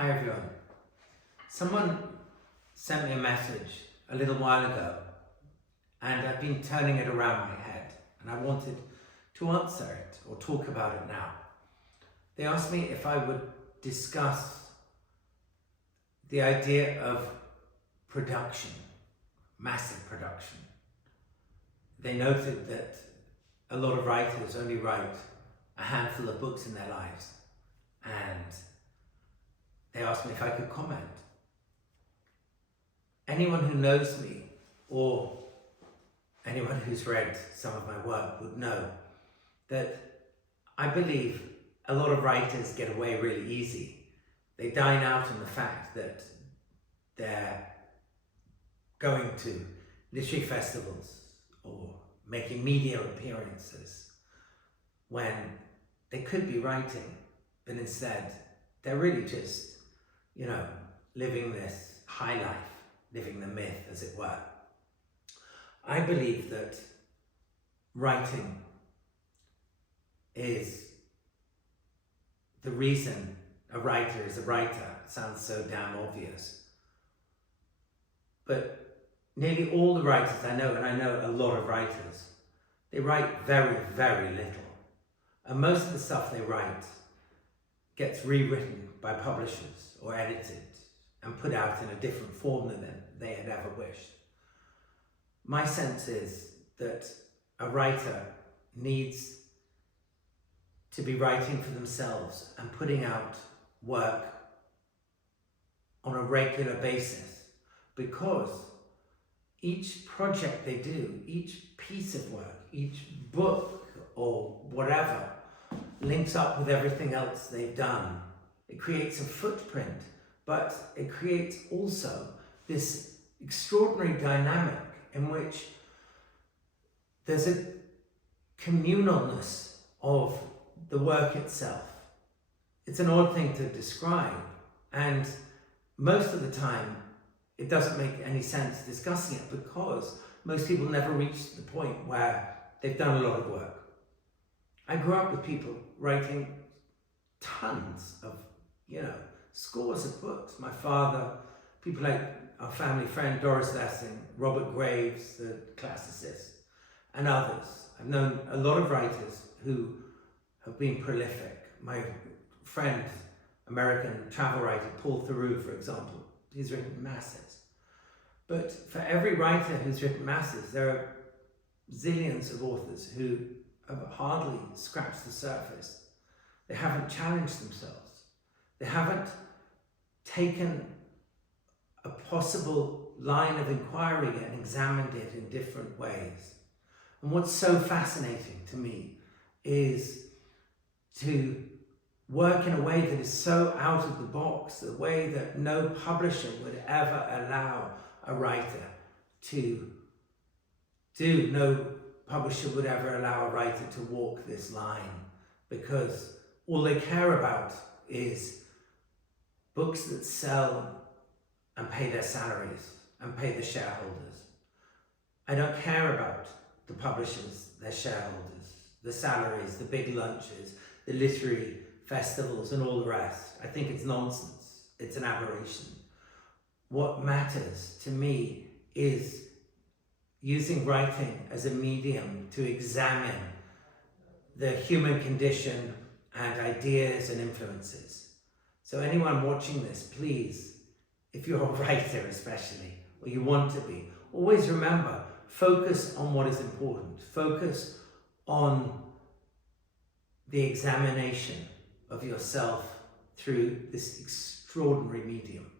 Hi everyone. Someone sent me a message a little while ago and I've been turning it around my head and I wanted to answer it or talk about it now. They asked me if I would discuss the idea of production, massive production. They noted that a lot of writers only write a handful of books in their lives, and they asked me if I could comment. Anyone who knows me or anyone who's read some of my work would know that I believe a lot of writers get away really easy. They dine out on the fact that they're going to literary festivals or making media appearances when they could be writing, but instead they're really just, living this high life, living the myth, as it were. I believe that writing is the reason a writer is a writer. It sounds so damn obvious. But nearly all the writers I know, and I know a lot of writers, they write very, very little. And most of the stuff they write gets rewritten by publishers or edited and put out in a different form than they had ever wished. My sense is that a writer needs to be writing for themselves and putting out work on a regular basis, because each project they do, each piece of work, each book or whatever links up with everything else they've done. It creates a footprint, but it creates also this extraordinary dynamic in which there's a communalness of the work itself. It's an odd thing to describe, and most of the time it doesn't make any sense discussing it because most people never reach the point where they've done a lot of work. I grew up with people writing tons of, scores of books. My father, people like our family friend Doris Lessing, Robert Graves, the classicist, and others. I've known a lot of writers who have been prolific. My friend, American travel writer Paul Theroux, for example, he's written masses. But for every writer who's written masses, there are zillions of authors who have hardly scratched the surface. They haven't challenged themselves. They haven't taken a possible line of inquiry and examined it in different ways. And what's so fascinating to me is to work in a way that is so out of the box, the way that no publisher would ever allow a writer to do. No publisher would ever allow a writer to walk this line, because all they care about is books that sell and pay their salaries and pay the shareholders. I don't care about the publishers, their shareholders, the salaries, the big lunches, the literary festivals and all the rest. I think it's nonsense. It's an aberration. What matters to me is using writing as a medium to examine the human condition and ideas and influences. So anyone watching this, please, if you're a writer especially, or you want to be, always remember, focus on what is important. Focus on the examination of yourself through this extraordinary medium.